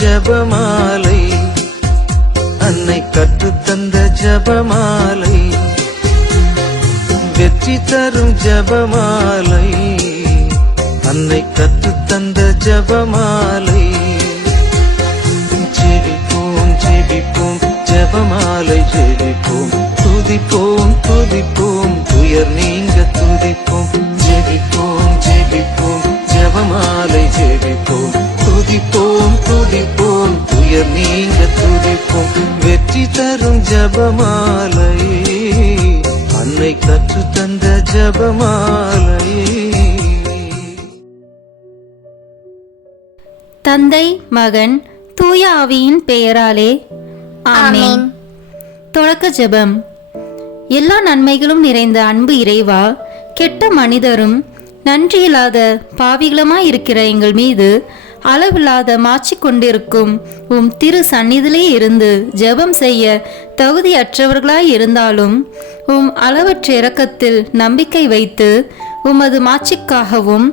ஜபமாலை, அன்னை கற்றுத்தந்த ஜபமாலை, வெற்றி தரும் ஜபமாலை, அன்னை கற்றுத்தந்த ஜபமாலை. ஜெபிப்போம் ஜெபிப்போம் ஜபமாலை ஜெபிப்போம், துதிப்போம் துதிப்போம் துயர் நீங்க துதிப்போம். ஜெபிப்போம் ஜெபிப்போம் ஜபமாலை ஜெபிப்போம், துதிப்போம் துதிப்போம் துயர் நீங்க துதிப்போம். வெற்றி தரும் ஜபமாலை, அன்னை கற்றுத்தந்த ஜபமாலை. தந்தை மகன் தூய ஆவியின் பெயராலே ஆமென். தொடக்க ஜெபம். எல்லா நன்மைகளும் நிறைந்த அன்பு இறைவா, கெட்ட மனிதரும் நன்றியில்லாத பாவிகளுமாயிருக்கிற எங்கள் மீது அளவில்லாத மாற்றி கொண்டிருக்கும் உம் திரு சந்நிதியிலே இருந்து ஜெபம் செய்ய தகுதியற்றவர்களாய் இருந்தாலும் உம் அளவற்ற இரக்கத்தில் நம்பிக்கை வைத்து உமது மாட்சிக்காகவும்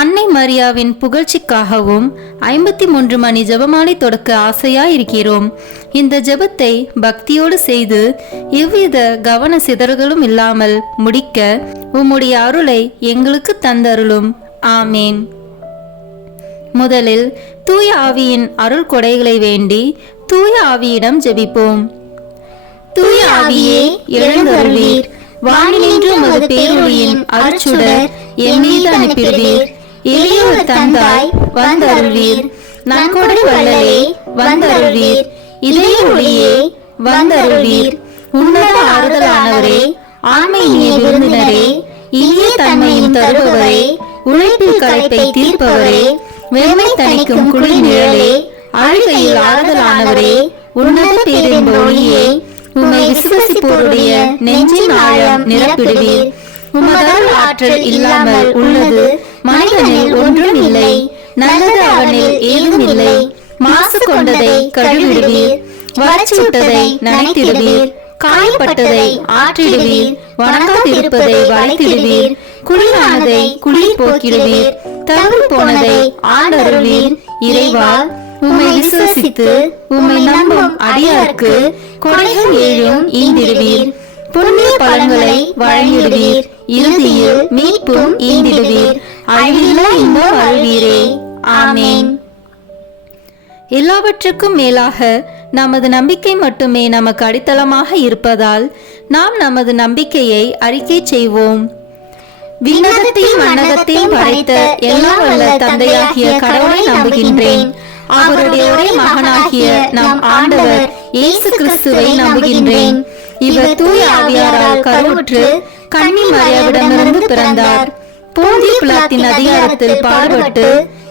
அன்னை மரியாவின் புகழ்ச்சிக்காகவும் 53 மணி ஜெபமாலை தொடக்க ஆசையாயிருக்கிறோம். இந்த ஜெபத்தை பக்தியோடு செய்து எவ்வித கவன சிதறல்களும் இல்லாமல் முடிக்க உம்முடைய அருளை எங்களுக்கு தந்தருளும். ஆமேன். முதலில் தூய ஆவியின் அருள் கொடைகளை வேண்டி தூய ஆவியிடம் ஜெபிப்போம். தூய ஆவியே எழுந்தருளீர், வானினின்று உமது பேரொளியின் அருட்சுடர் என் மீது அனுப்பிடுவீர். எளியோர் தந்தாய் வந்தருள்வீர், நன்கொடை வள்ளலே வந்தருள்வீர், இதய ஒளியே வந்தருள்வீர். உன்னத ஆறுதலானவரே, ஆண்மை இனிய விருந்தினரே, இனிய தன்மையும் தருபவரே, உழைப்பில் களைப்பை தீர்ப்பவரே, வெண்மை தணிக்கும் குளிர் நிழலே, அழுகையில் ஆறுதலானவரே, உன்னத பேரின்ப ஒளியே, உம்மை விசுவசிப்போருடைய நெஞ்சின் ஆழம் நிரப்பிடுவீர். உமதருள் ஆற்றல் இல்லாமல் உள்ளது மனிதனில் ஒன்றும் இல்லை, நல்லது அவனில் ஏதும் இல்லை. மாசு கொண்டதை கழுவிடுவீர், வறட்சிவிட்டதை நனைத்திடுவீர், காயப்பட்டதை ஆற்றிடுவீர், வணங்காதிருப்பதை வளைத்திடுவீர், குளிரானதை குளிர் போக்கிடுவீர், தவறு போனதை ஆண்டருள்வீர். இறைவா, உம்மை விசுவசித்து உம்மை நம்பும் அடியாருக்கு கொடைகள் ஏழும் ஈந்திடுவீர், புண்ணிய பலன்களை வழங்கிடுவீர், இறுதியில் மீட்பும் ஈந்திடுவீர், அழிவில்லா இன்பம் அருள்வீரே. ஆமேன். எல்லாவற்றுக்கும் மேலாக நமது நம்பிக்கை மட்டுமே நமக்கு அடித்தளமாக இருப்பதால் நாம் நமது நம்பிக்கையை அறிக்கை செய்வோம். விண்ணகத்தையும் மண்ணகத்தையும் படைத்த எல்லா வல்ல தந்தையாகிய கடவுளை நம்புகின்றேன். அவருடைய ஒரே மகனாகிய நம் ஆண்டவர் இயேசு கிறிஸ்துவை நம்புகின்றேன். இவர் தூய ஆவியாரால் கருவுற்று கன்னி மரியாவிடமிருந்து பிறந்தார். போந்திய பிலாத்தின் அதிகாரத்தில் பாடுபட்டு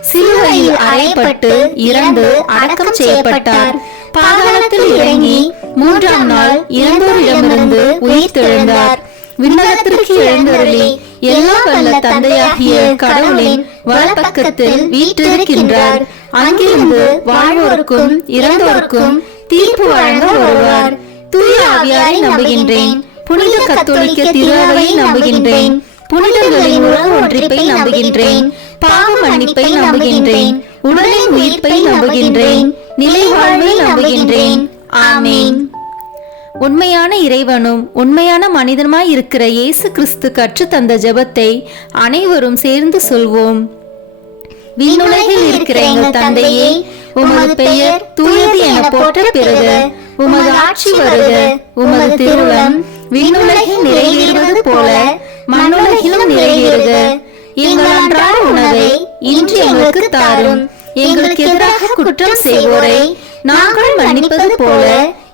சிலுவையில் அறையப்பட்டு இறந்து அடக்கம் செய்யப்பட்டார். பாதாளத்தில் இறங்கி 3ஆம் நாள் இறந்தோரிடமிருந்து உயிர் தெழுந்தார். விண்ணகத்திற்கு எழுந்தருளி எல்லா வல்ல தந்தையாகிய கடவுளின் வலப்பக்கத்தில் வீற்றிருக்கின்றார். அங்கிருந்து வாழ்வோருக்கும் இறந்தோருக்கும் தீர்ப்பு வழங்க வருவார். தூய ஆவியாரை நம்புகின்றேன். புனித கத்தோலிக்க திருஅவையை நம்புகின்றேன். புனிதர்களின் உறவு ஒன்றிப்பை நம்புகின்றேன். பாவ மன்னிப்பை நம்புகின்றேன். உடலின் உயிர்ப்பை நம்புகின்றேன். நிலை வாழ்வை நம்புகின்றேன். ஆமேன். உண்மையான இறைவனும் உண்மையான மனிதனுமாய் இருக்கிற இயேசு கிறிஸ்து கற்று தந்த ஜெபத்தை அனைவரும் சேர்ந்து சொல்வோம். விண்ணுலகில் இருக்கிற எங்கள் தந்தையே, உமது பெயர் தூயது என போற்ற பெறுக. உமது ஆட்சி வருக. உமது திருவுளம் விண்ணுலகில் நிறைவேறுவது போல மண்ணுலகிலும் நிறைவேறுக. எங்கள் அன்றாட உணவை இன்று எங்களுக்கு தாரும். எங்களுக்கு எதிராக குற்றம் செய்வோரை நாங்கள் மன்னிப்பது போல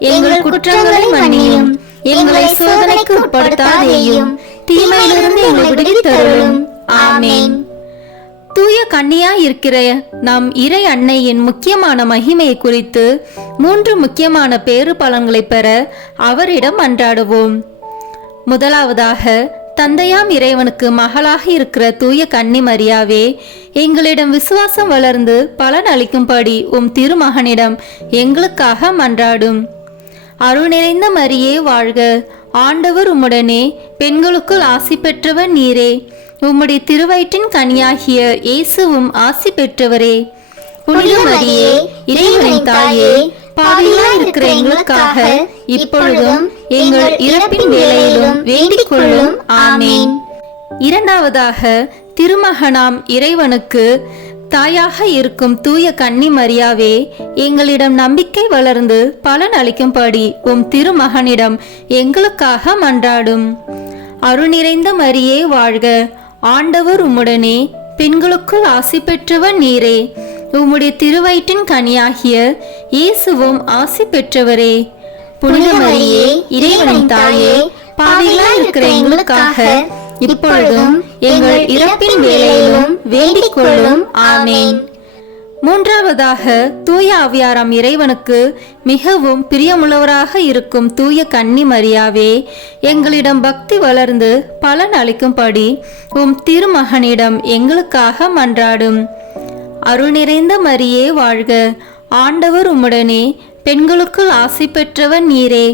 எங்கள் குற்றங்களை மன்னியும். எங்களை சோதனைக்கு உட்படுத்தாதேயும், தீமையிலிருந்து எங்களை விடுவித்தருளும். ஆமேன். தூய கன்னியாய் இருக்கிற நம் இறை அன்னையின் முக்கியமான மகிமையை குறித்து 3 முக்கியமான பேறு பலன்களை பெற அவரிடம் அன்றாடுவோம். முதலாவதாக, தந்தையாம் இறைவனுக்கு மகளாக இருக்கிற தூய கன்னி மரியாவே, எங்களிடம் விசுவாசம் வளர்ந்து பலன் அளிக்கும்படி உம் திருமகனிடம் எங்களுக்காக மன்றாடும். அருள் நிறைந்த மரியே வாழ்க. ஆண்டவர் உம்முடனே, பெண்களுக்குள் ஆசி பெற்றவர் நீரே. உம்முடைய திருவயிற்றின் கனியாகிய இயேசுவும் ஆசி பெற்றவரே. புனித மரியே இறைவனின் தாயே, பாவிகளாய் இருக்கிற எங்களுக்காக இப்பொழுதும் எங்கள் இறப்பின் வேளையிலும் வேண்டிக் கொள்ளும். ஆமேன். இரண்டாவதாக, திருமகனாம் இறைவனுக்கு தாயாக இருக்கும் தூய கன்னி மரியாவே, எங்களிடம் நம்பிக்கை வளர்ந்து பலன் அளிக்கும்படி உம் திருமகனிடம் எங்களுக்காக மன்றாடும். அருள் நிறைந்த மரியே வாழ்க, ஆண்டவர் உம்முடனே, பெண்களுக்குள் ஆசி பெற்றவர் நீரே, உம்முடைய திருவயிற்றின் கனியாகிய இயேசுவும் ஆசி பெற்றவரே. புனித மரியே இறைவனின் தாயே, பாவிகளாய் இருக்கிற எங்களுக்காக இப்பொழுதும் எங்கள் இறப்பின் வேளையிலும் வேண்டிக் கொள்ளும். ஆமேன். மூன்றாவதாக, தூய ஆவியாராம் இறைவனுக்கு மிகவும் பிரியமுள்ளவராக இருக்கும் தூய கன்னி மரியாவே, எங்களிடம் பக்தி வளர்ந்து பலன் அளிக்கும்படி உம் திருமகனிடம் எங்களுக்காக மன்றாடும். அருள் நிறைந்த மரியே வாழ்க, ஆண்டவர் உம்முடனே, பெண்களுக்குள் ஆசி பெற்றவர் நீரே,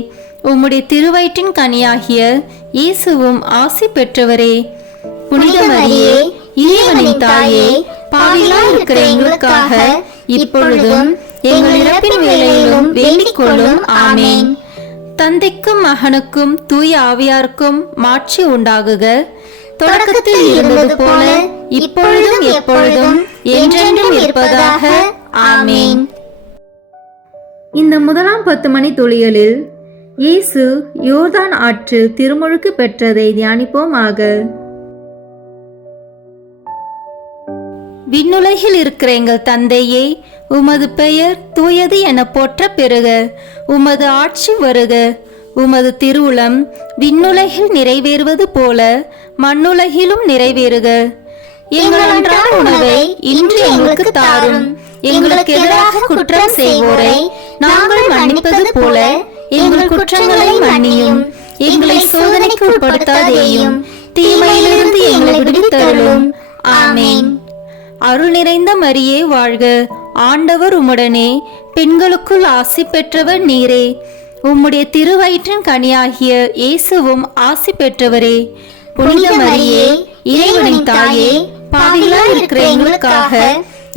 உம்முடைய திருவயிற்றின் கனியாகிய இயேசுவும் ஆசி பெற்றவரே. புனித மரியே இறைவனின் தாயே, பாவிகளாய் இருக்கிற எங்களுக்காக இப்பொழுதும் எங்கள் இறப்பின் வேளையிலும் வேண்டிக் கொள்ளும். ஆமேன். தந்தைக்கும் மகனுக்கும் தூய ஆவியாருக்கும் மாட்சி உண்டாகுக. தொடக்கத்தில் இருந்தது போல இப்பொழுதும் எப்பொழுதும் என்றென்றும் இருப்பதாக. ஆமேன். இந்த முதலாம் 10 மணி துளிகளில் இயேசு யோர்தான் ஆற்றில் திருமுழுக்கு பெற்றதை தியானிப்போமாக. விண்ணுலகில் இருக்கிற எங்கள் தந்தையே, உமது பெயர் தூயது என போற்ற பெறுக. உமது ஆட்சி வருக. உமது திருவுளம் விண்ணுலகில் நிறைவேறுவது போல மண்ணுலகிலும் நிறைவேறுக. எங்கள் அன்றாட உணவை இன்று எங்களுக்கு தாரும். எங்களுக்கு எதிராக குற்றம் செய்வோரை நாங்கள் மன்னிப்பது போல எங்கள் குற்றங்களை மன்னியும். எங்களை சோதனைக்கு உட்படுத்தாதேயும், தீமையிலிருந்து எங்களை விடுவித்தருளும். ஆமேன். அருள் நிறைந்த மரியே வாழ்க, ஆண்டவர் உம்முடனே, பெண்களுக்குள் ஆசி பெற்றவர் நீரே, உம்முடைய திருவயிற்றின் கனியாகிய இயேசுவும் ஆசி பெற்றவரே. புனித மரியே இறைவனின் தாயே, பாவிகளாய் இருக்கிற எங்களுக்காக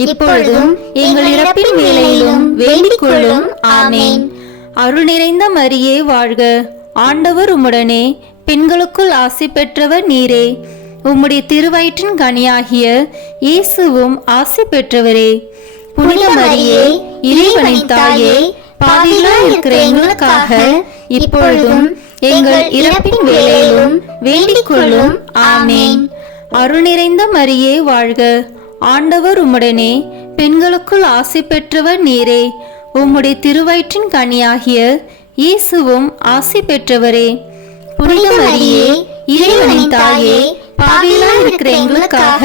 இப்பொழுதும் எங்கள் இறப்பின் வேளையிலும் வேண்டிக் கொள்ளும். ஆமேன். அருள் நிறைந்த மரியே வாழ்க, ஆண்டவர் உம்முடனே, பெண்களுக்குள் ஆசி பெற்றவர் நீரே, உம்முடைய திருவயிற்றின் கனியாகிய இயேசுவும் ஆசி பெற்றவரே. புனித மரியே இறைவனின் தாயே, பாவிகளாய் இருக்கிற எங்களுக்காக இப்பொழுதும் எங்கள் இறப்பின் வேளையிலும் வேண்டிக் கொள்ளும். ஆமேன். அருள் நிறைந்த மரியே வாழ்க, ஆண்டவர் உம்முடனே, பெண்களுக்குள் ஆசி பெற்றவர் நீரே, உம்முடைய திருவயிற்றின் கனியாகிய இயேசுவும் ஆசி பெற்றவரே. புனித மரியே இறைவனின் தாயே, பாவிகளாய் இருக்கிற எங்களுக்காக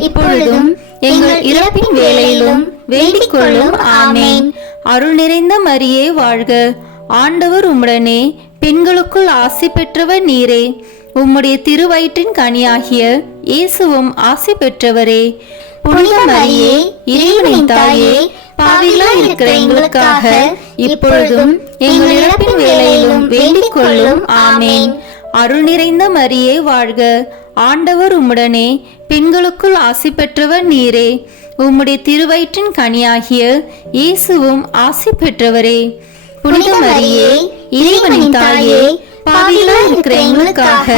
இப்பொழுதும் எங்கள் இறப்பின் வேளையிலும் வேண்டிக் கொள்ளும். ஆமேன். அருள் நிறைந்த மரியே வாழ்க, ஆண்டவர் உம்முடனே, பெண்களுக்குள் ஆசி பெற்றவர் நீரே, உம்முடைய திருவயிற்றின் கனியாகிய இயேசுவும் ஆசி பெற்றவரே. புனித மரியே இறைவனின் தாயே, பாவிகளாய் இருக்கிற எங்களுக்காக இப்பொழுதும் எங்கள் இறப்பின் வேளையிலும் வேண்டிக் கொள்ளும். ஆமேன். அருள் நிறைந்த மரியே வாழ்க, ஆண்டவர் உம்முடனே, பெண்களுக்குள் ஆசி பெற்றவர் நீரே, உம்முடைய திருவயிற்றின் கனியாகிய இயேசுவும் ஆசி பெற்றவரே. புனித மரியே இறைவனின் தாயே, பாவிகளாய் இருக்கிற எங்களுக்காக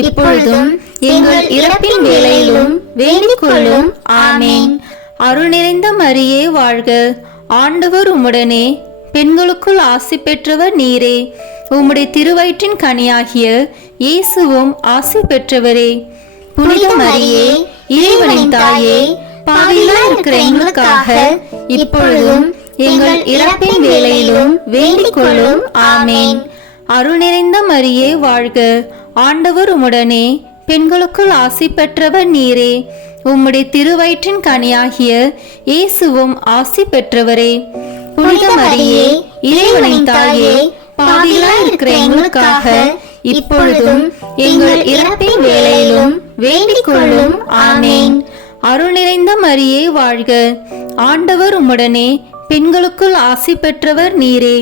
இப்பொழுதும் எங்கள் இறப்பின் வேளையிலும் வேண்டிக் கொள்ளும். ஆமேன். அருள் நிறைந்த மரியே வாழ்க, ஆண்டவர் உம்முடனே, பெண்களுக்குள் ஆசி பெற்றவர் நீரே, உம்முடைய திருவயிற்றின் கனியாகிய இயேசுவும் ஆசி பெற்றவரே. புனித மரியே இறைவனின் தாயே, பாவிகளாய் இருக்கிற எங்களுக்காக இப்பொழுதும் எங்கள் இறப்பின் வேளையிலும் வேண்டிக் கொள்ளும். ஆமேன். அருள் நிறைந்த மரியே வாழ்க, ஆண்டவர் உம்முடனே, பெண்களுக்குள் ஆசி பெற்றவர் நீரே, உம்முடைய திருவயிற்றின் கனியாகிய இயேசுவும் ஆசி பெற்றவரே. புனித மரியே இறைவனின் தாயே, பாவிகளாய் இருக்கிற எங்களுக்காக இப்பொழுதும் எங்கள் இறப்பின் வேளையிலும் வேண்டிக் கொள்ளும். ஆமேன். அருள் நிறைந்த மரியே வாழ்க, ஆண்டவர் உம்முடனே, பெண்களுக்குள் ஆசி பெற்றவர் நீரே,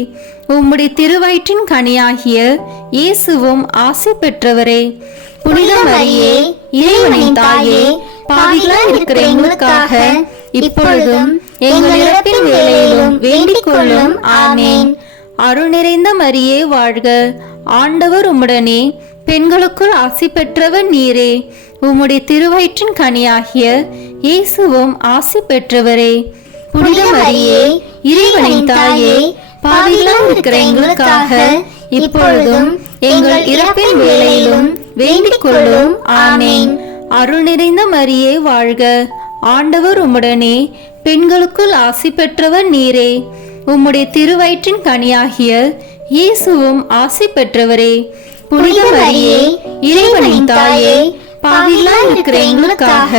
உம்முடைய திருவயிற்றின் கனியாகிய இயேசுவும் ஆசி பெற்றவரே. புனித மரியே இறைவனின் தாயே, பாவிகளாய் இருக்கிற எங்களுக்காக இப்பொழுதும் எங்கள் இறப்பின் வேளையிலும் வேண்டிக் கொள்ளும். ஆமேன். அருள் நிறைந்த மரியே வாழ்க, ஆண்டவர் உம்முடனே, பெண்களுக்குள் ஆசி பெற்றவர் நீரே. உம்முடைய திருவயிற்றின் கனியாகிய இயேசுவும் ஆசி பெற்றவரே. புனித மரியே, இறைவனின் தாயே, பாவிகளாய் இருக்கிற எங்களுக்காக இப்பொழுதும் எங்கள் இறப்பின் வேளையிலும் வேண்டிக் கொள்ளும். ஆமேன். அருள் நிறைந்த மரியே வாழ்க, ஆண்டவர் உம்முடனே, பெண்களுக்குள் ஆசி பெற்றவர் நீரே. உம்முடைய திருவயிற்றின் கனியாகிய இயேசுவும் ஆசி பெற்றவரே. புனித மரியே, இறைவனின் தாயே, பாவிகளாய் இருக்கிற எங்களுக்காக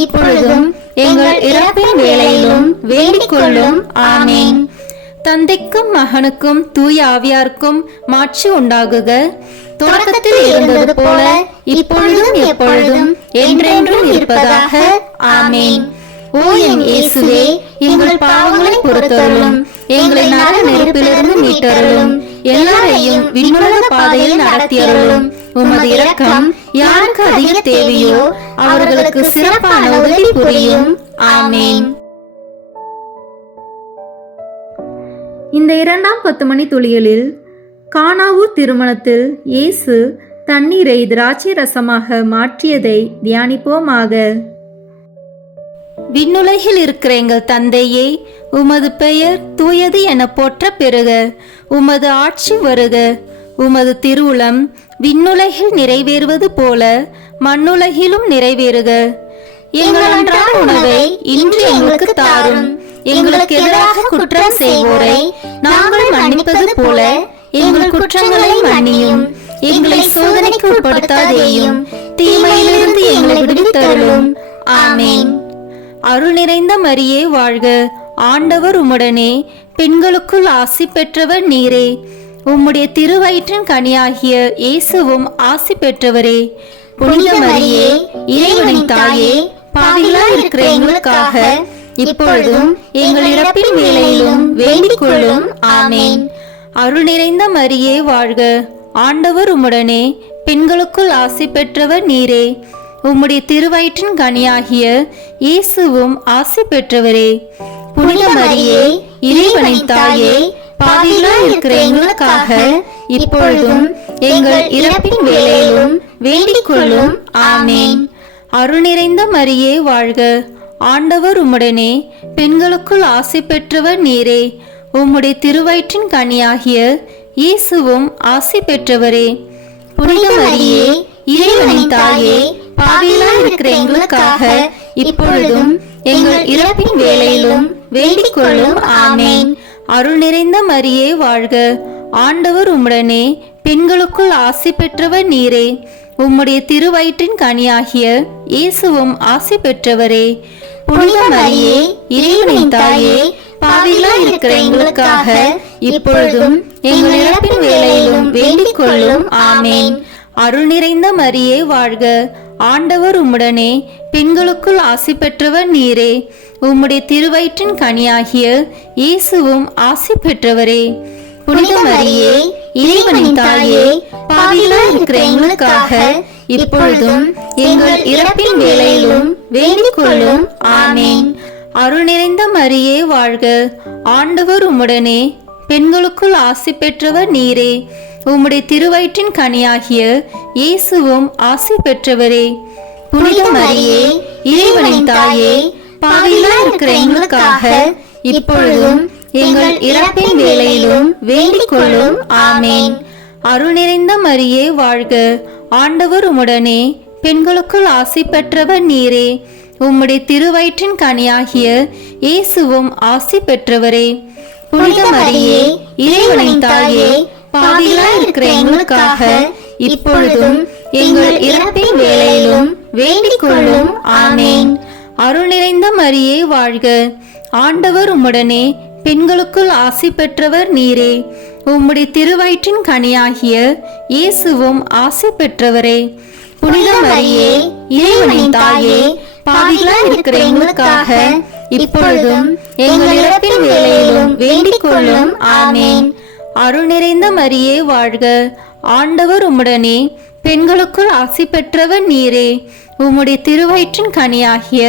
இப்பொழுதும் எங்கள் இறப்பின் வேளையிலும் வேண்டிக் கொள்ளும். ஆமேன். தந்தைக்கும் மகனுக்கும் தூய ஆவியாருக்கும் மாட்சி உண்டாகுக. தொடக்கத்தில் இருந்தது போல இப்பொழுதும் எப்பொழுதும் என்றென்றும் இருப்பதாக. ஆமேன். ஓ என் இயேசுவே, எங்கள் பாவங்களை பொறுத்தருளும், எங்களை நரக நெருப்பிலிருந்து மீட்டருளும், எல்லாரையும் விண்ணுலக பாதையில் நடத்தியருளும். உமது இரக்கம் யாருக்கு அதிக தேவையோ அவர்களுக்கு சிறப்பான உதவி புரியும். ஆமேன். இந்த 2ஆம் 10 மணி துளிகளில் கானாவூர் திருமணத்தில் இயேசு தண்ணீரை திராட்சை ரசமாக மாற்றியதை தியானிப்போமாக. விண்ணுலகில் இருக்கிற எங்கள் தந்தையே, உமது பெயர் தூயது என போற்ற பெறுக. உமது ஆட்சி வருக. உமது திருவுளம் விண்ணுலகில் நிறைவேறுவது போல மண்ணுலகிலும் நிறைவேறுக. எங்கள் அன்றாட உணவை இன்று எங்களுக்கு தாரும். எங்களுக்கு எதிராக குற்றம் செய்வோரை நாங்கள் மன்னிப்பது போல எங்கள் குற்றங்களை மன்னியும். எங்களை சோதனைக்கு உட்படுத்தாதேயும், தீமையிலிருந்து எங்களை விடுவித்தருளும். ஆமேன். அருள் நிறைந்த மரியே வாழ்க, ஆண்டவர் உம்முடனே, பெண்களுக்குள் ஆசி பெற்றவர் நீரே. உம்முடைய திருவயிற்றின் கனியாகிய இயேசுவும் ஆசி பெற்றவரே. புனித மரியே, இறைவனின் தாயே, பாவிகளாய் இருக்கிற எங்களுக்காக இப்பொழுதும் எங்கள் இறப்பின் வேளையிலும் வேண்டிக் கொள்ளும். ஆமேன். அருள் நிறைந்த மரியே வாழ்க, ஆண்டவர் உம்முடனே, பெண்களுக்குள் ஆசி பெற்றவர் நீரே. உம்முடைய திருவயிற்றின் கனியாகிய இயேசுவும் ஆசி பெற்றவரே. புனித மரியே, இறைவனின் தாயே, பாவிகளாய் இருக்கிற எங்களுக்காக இப்பொழுதும் எங்கள் இறப்பின் வேளையிலும் வேண்டிக் கொள்ளும். ஆமேன். அருள் நிறைந்த மரியே வாழ்க, ஆண்டவர் உம்முடனே, பெண்களுக்குள் ஆசி பெற்றவர் நீரே. உம்முடைய திருவயிற்றின் கனியாகிய இயேசுவும் ஆசி பெற்றவரே. புனித மரியே, இறைவனின் தாயே, பாவிகளாய் இருக்கிற எங்களுக்காக இப்பொழுதும் எங்கள் இறப்பின் வேளையிலும் வேண்டிக் கொள்ளும். ஆமேன். அருள் நிறைந்த மரியே வாழ்க, ஆண்டவர் உம்முடனே, பெண்களுக்குள் ஆசி பெற்றவர் நீரே. உம்முடைய திருவயிற்றின் கனியாகிய இயேசுவும் ஆசி பெற்றவரே. புனித மரியே, இறைவனின் தாயே, பாவிகளாய் இருக்கிற எங்களுக்காக இப்பொழுதும் எங்கள் இறப்பின் வேளையிலும் வேண்டிக் கொள்ளும். ஆமேன். அருள் நிறைந்த மரியே வாழ்க, ஆண்டவர் உம்முடனே, பெண்களுக்குள் ஆசி பெற்றவர் நீரே. உம்முடைய திருவயிற்றின் கனியாகிய இயேசுவும் ஆசி பெற்றவரே. புனித மரியே, இறைவனின் தாயே, பாவிகளாய் இருக்கிற எங்களுக்காக இப்பொழுதும் எங்கள் இறப்பின் வேளையிலும் வேண்டிக் கொள்ளும். ஆமேன். அருள் நிறைந்த மரியே வாழ்க, ஆண்டவர் உம்முடனே, பெண்களுக்குள் ஆசி பெற்றவர் நீரே. உம்முடைய திருவயிற்றின் கனியாகிய இயேசுவும் ஆசி பெற்றவரே. புனித மரியே, இறைவனின் தாயே, பாவிகளாய் இருக்கிற எங்களுக்காக இப்பொழுதும் எங்கள் இறப்பின் வேளையிலும் வேண்டிக் கொள்ளும். ஆமேன். அருள் நிறைந்த மரியே வாழ்க, ஆண்டவர் உம்முடனே, பெண்களுக்குள் ஆசி பெற்றவர் நீரே. உம்முடைய திருவயிற்றின் கனியாகிய இயேசுவும் ஆசி பெற்றவரே. புனித மரியே, இறைவனின் தாயே, பாவிகளாய் இருக்கிற எங்களுக்காக இப்பொழுதும் எங்கள் இறப்பின் வேளையிலும் வேண்டிக் கொள்ளும். ஆமேன். அருள் நிறைந்த மரியே வாழ்க, ஆண்டவர் உம்முடனே, பெண்களுக்குள் ஆசி பெற்றவர் நீரே. உம்முடைய திருவயிற்றின் கனியாகிய இயேசுவும் ஆசி பெற்றவரே. புனித மரியே, இறைவனின் தாயே, பாவிகளாய் இருக்கிற எங்களுக்காக இப்பொழுதும் எங்கள் இறப்பின் வேளையிலும் வேண்டிக் கொள்ளும். ஆமேன். அருள் நிறைந்த மரியே வாழ்க, ஆண்டவர் உம்முடனே, பெண்களுக்குள் ஆசி பெற்றவர் நீரே. உம்முடைய திருவயிற்றின் கனியாகிய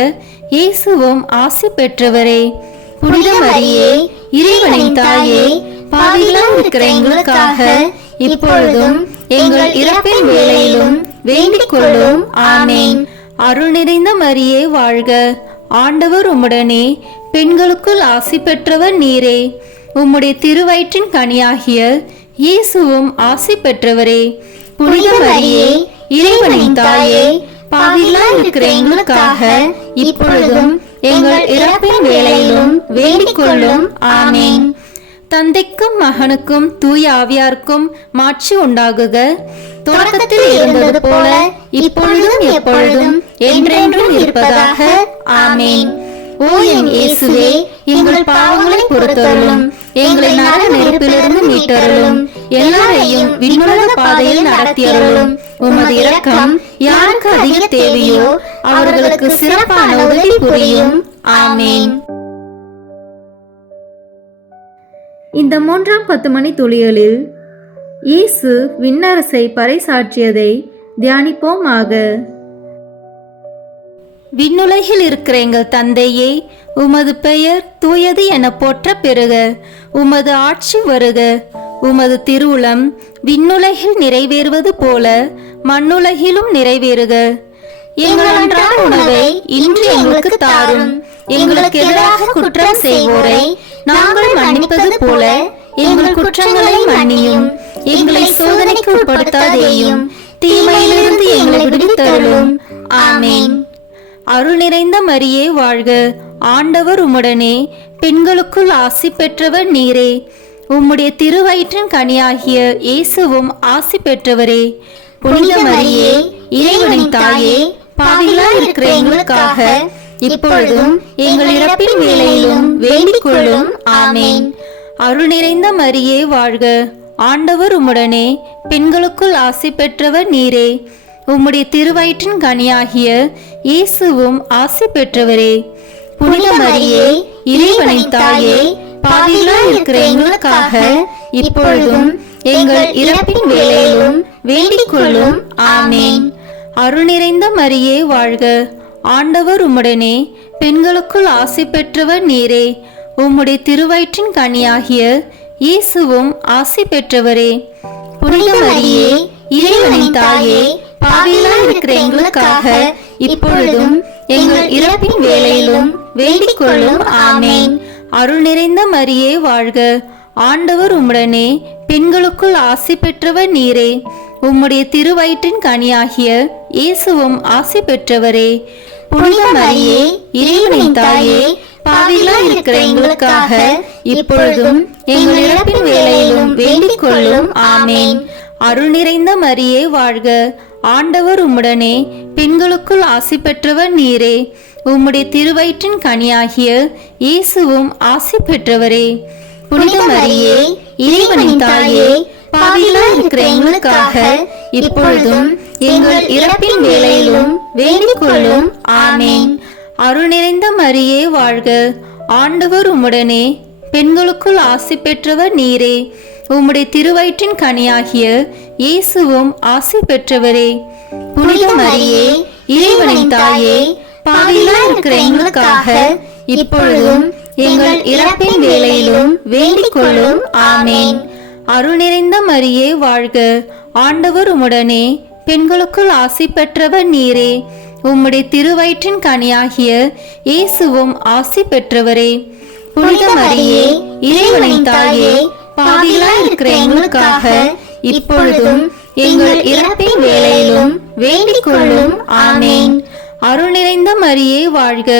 இயேசுவும் ஆசி பெற்றவரே. புனித மரியே, இறைவனின் தாயே, பாவிகளாய் இருக்கிற எங்களுக்காக இப்பொழுதும் எங்கள் இறப்பின் வேளையிலும் வேண்டிக் கொள்ளும். ஆமென். அருள் நிறைந்த மரியே வாழ்க, ஆண்டவர் உம்முடனே, பெண்களுக்குள் ஆசி பெற்றவர் நீரே. உம்முடைய திருவயிற்றின் கனியாகிய இயேசுவும் ஆசி பெற்றவரே. புனித மரியே, இறைவனின் தாயே, பாவிகளாய் இருக்கிற எங்களுக்காக இப்பொழுதும் எங்கள் இறப்பின் வேளையிலும் வேண்டிக் கொள்ளும். ஆமென். தந்தைக்கும் மகனுக்கும் தூய ஆவியாருக்கும் மாட்சி உண்டாகுக. தொடக்கத்தில் இருந்தது போல இப்பொழுதும் எப்பொழுதும் என்றென்றும் இருப்பதாக. ஆமென். ஓ என் இயேசுவே, எங்கள் பாவங்களை பொறுத்தருளும், எங்களை நரக நெருப்பிலிருந்து மீட்டருளும், எல்லாரையும் விண்ணுலக பாதையில் நடத்தியருளும். உமது இரக்கம் யாருக்கு அதிக தேவையோ அவர்களுக்கு சிறப்பான உதவி புரியும். ஆமென். இந்த 3ஆம் 10 மணி துளிகளில் இயேசு விண்ணரசை பறைசாற்றியதை தியானிப்போமாக. விண்ணுலகில் இருக்கிற எங்கள் தந்தையே, உமது பெயர் தூயது என போற்ற பெறுக. உமது ஆட்சி வருக. உமது திருவுளம் விண்ணுலகில் நிறைவேறுவது போல மண்ணுலகிலும் நிறைவேறுக. எங்கள் அன்றாட உணவை இன்று எங்களுக்கு தாரும். எங்களுக்கு எதிராக குற்றம் செய்வோரை நாங்கள் மன்னிப்பது போல எங்கள் குற்றங்களை மன்னியும். எங்களை சோதனைக்கு உட்படுத்தாதேயும், தீமையிலிருந்து எங்களை விடுவித்தருளும். ஆமென். அருள் நிறைந்த மரியே வாழ்க, ஆண்டவர் உம்முடனே, பெண்களுக்குள் ஆசி பெற்றவர் நீரே. உம்முடைய திருவயிற்றின் கனியாகிய இயேசுவும் ஆசி பெற்றவரே. புனித மரியே, இறைவனின் தாயே, பாவிகளாய் இருக்கிற எங்களுக்காக இப்பொழுதும் எங்கள் இறப்பின் வேளையிலும் வேண்டிக் கொள்ளும். ஆமென். அருள் நிறைந்த மரியே வாழ்க, ஆண்டவர் உம்முடனே, பெண்களுக்குள் ஆசி பெற்றவர் நீரே. உம்முடைய திருவயிற்றின் கனியாகிய இயேசுவும் ஆசி பெற்றவரே. புனித மரியே, இறைவனின் தாயே, பாவிகளாய் இருக்கிற எங்களுக்காக இப்பொழுதும் எங்கள் இறப்பின் வேளையிலும் வேண்டிக் கொள்ளும். ஆமென். அருள் நிறைந்த மரியே வாழ்க, ஆண்டவர் உம்முடனே, பெண்களுக்குள் ஆசி பெற்றவர் நீரே. உம்முடைய திருவயிற்றின் கனியாகிய இயேசுவும் ஆசி பெற்றவரே. புனித மரியே, இறைவனின் தாயே, பாவிகளாய் இருக்கிற எங்களுக்காக இப்பொழுதும் எங்கள் இறப்பின் வேளையிலும் வேண்டிக் கொள்ளும். ஆமென். அருள் நிறைந்த மரியே வாழ்க, ஆண்டவர் உம்முடனே, பெண்களுக்குள் ஆசி பெற்றவர் நீரே. உம்முடைய திருவயிற்றின் கனியாகிய இயேசுவும் ஆசி பெற்றவரே. புனித மரியே, இறைவனின் தாயே, பாவிகளாய் இருக்கிற எங்களுக்காக இப்பொழுதும் எங்கள் இறப்பின் வேளையிலும் வேண்டிக் கொள்ளும். ஆமென். அருள் நிறைந்த மரியே வாழ்க, ஆண்டவர் உம்முடனே, பெண்களுக்குள் ஆசி பெற்றவர் நீரே. உம்முடைய திருவயிற்றின் கனியாகிய இயேசுவும் ஆசி பெற்றவரே. புனித மரியே, இறைவனின் தாயே, பாவிகளாய் இருக்கிற எங்களுக்காக இப்பொழுதும் எங்கள் இறப்பின் வேளையிலும் வேண்டிக் கொள்ளும். ஆமென். அருள் நிறைந்த மரியே வாழ்க, ஆண்டவர் உம்முடனே, பெண்களுக்குள் ஆசி பெற்றவர் நீரே. உம்முடைய திருவயிற்றின் கனியாகிய இயேசுவும் ஆசி பெற்றவரே. புனித மரியே, இறைவனின் தாயே, பாவிகளாய் இருக்கிற எங்களுக்காக இப்பொழுதும் எங்கள் இறப்பின் வேளையிலும் வேண்டிக் கொள்ளும். ஆமென். அருள் நிறைந்த மரியே வாழ்க, ஆண்டவர் உம்முடனே, பெண்களுக்குள் ஆசி பெற்றவர் நீரே. உம்முடைய திருவயிற்றின் கனியாகிய இயேசுவும் ஆசி பெற்றவரே. புனித மரியே, இறைவனின் தாயே, பாவிகளாய் இருக்கிற எங்களுக்காக இப்பொழுதும் எங்கள் இறப்பின் வேளையிலும் வேண்டிக் கொள்ளும். ஆமென். அருள் நிறைந்த மரியே வாழ்க,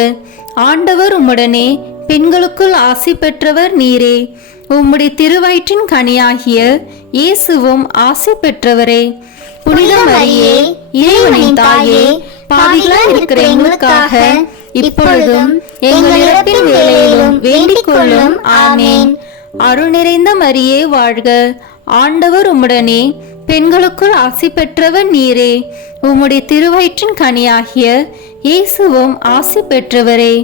ஆண்டவர் உம்முடனே, பெண்களுக்குள் ஆசி பெற்றவர் நீரே. உம்முடைய திருவயிற்றின் கனியாகிய இயேசுவும் ஆசி பெற்றவரே. புனித மரியே, இறைவனின் தாயே, பாவிகளாய் இருக்கிற எங்களுக்காக இப்பொழுதும் எங்கள் இறப்பின் வேளையிலும் வேண்டிக் கொள்ளும். ஆமென். அருள் நிறைந்த மரியே வாழ்க, ஆண்டவர் உம்முடனே, பெண்களுக்குள் ஆசி பெற்றவர் நீரே. உம்முடைய திருவயிற்றின் கனியாகிய இயேசுவும் ஆசி பெற்றவரே.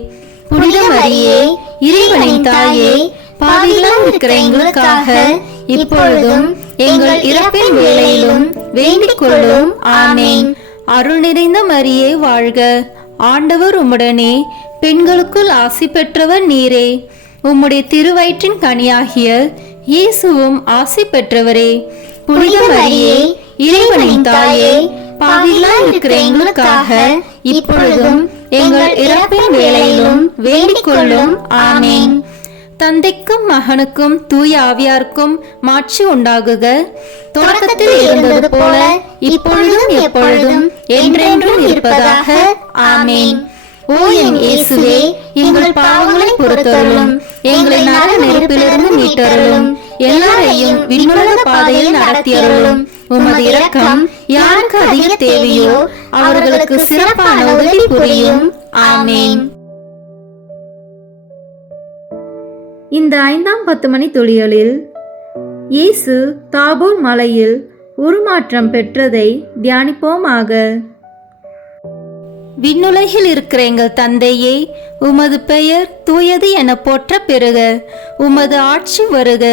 புனித மரியே, இறைவனின் தாயே, பாவிகளாய் இருக்கிற எங்களுக்காக இப்பொழுதும் எங்கள் இறப்பின் வேளையிலும் வேண்டிக் கொள்ளும். ஆமென். அருள் நிறைந்த மரியே வாழ்க, ஆண்டவர் உம்முடனே, பெண்களுக்குள் ஆசி பெற்றவர் நீரே. உம்முடைய திருவயிற்றின் கனியாகிய இயேசுவும் ஆசி பெற்றவரே. புனித மரியே, இறைவனின் தாயே, பாவிகளாய் இருக்கிற எங்களுக்காக இப்பொழுதும் எங்கள் இறப்பின் வேளையிலும் வேண்டிக் கொள்ளும். ஆமேன். தந்தைக்கும் மகனுக்கும் தூய ஆவியாருக்கும் மாட்சி உண்டாகுக. தொடக்கத்தில் இருந்தது போல இப்பொழுதும் எப்பொழுதும் என்றென்றும் இருப்பதாக. ஆமேன். ஓ என் இயேசுவே, எங்கள் பாவங்களை பொறுத்தருளும், எங்களை நரக நெருப்பிலிருந்து மீட்டருளும், எல்லாரையும் விண்ணுலக பாதையில் நடத்தியருளும். உமது இரக்கம் யாருக்கு அதிக தேவையோ அவர்களுக்கு சிறப்பான உதவி புரியும். ஆமேன். இந்த 5ஆம் 10 மணி துளிகளில் இயேசு தாபோர் மலையில் உருமாற்றம் பெற்றதை தியானிப்போமாக. விண்ணுலகில் இருக்கிற எங்கள் தந்தையே, உமது பெயர் தூயது என போற்ற பெறுக. உமது ஆட்சி வருக.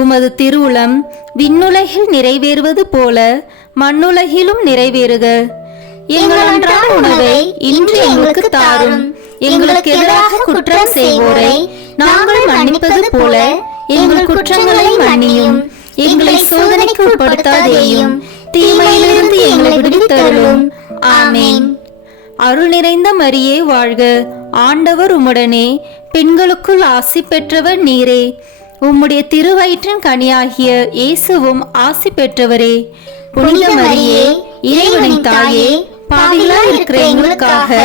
உமது திருவுளம் விண்ணுலகில் நிறைவேறுவது போல மண்ணுலகிலும் நிறைவேறுக. எங்கள் அன்றாட உணவை இன்று எங்களுக்கு தாரும். எங்களுக்கு எதிராக குற்றம் செய்வோரை நாங்கள் மன்னிப்பது போல எங்கள் குற்றங்களை மன்னியும். எங்களை சோதனைக்கு உட்படுத்தாதேயும், தீமையிலிருந்து எங்களை விடுவித்தருளும். ஆமேன். அருள் நிறைந்த மரியே வாழ்க. ஆண்டவர் உம்முடனே, பெண்களுக்குள் ஆசி பெற்றவர் நீரே. உம்முடைய திருவயிற்றின் கனியாகிய இயேசுவும் ஆசி பெற்றவரே. புனித மரியே, இறைவனின் தாயே, பாவிகளாய் இருக்கிற எங்களுக்காக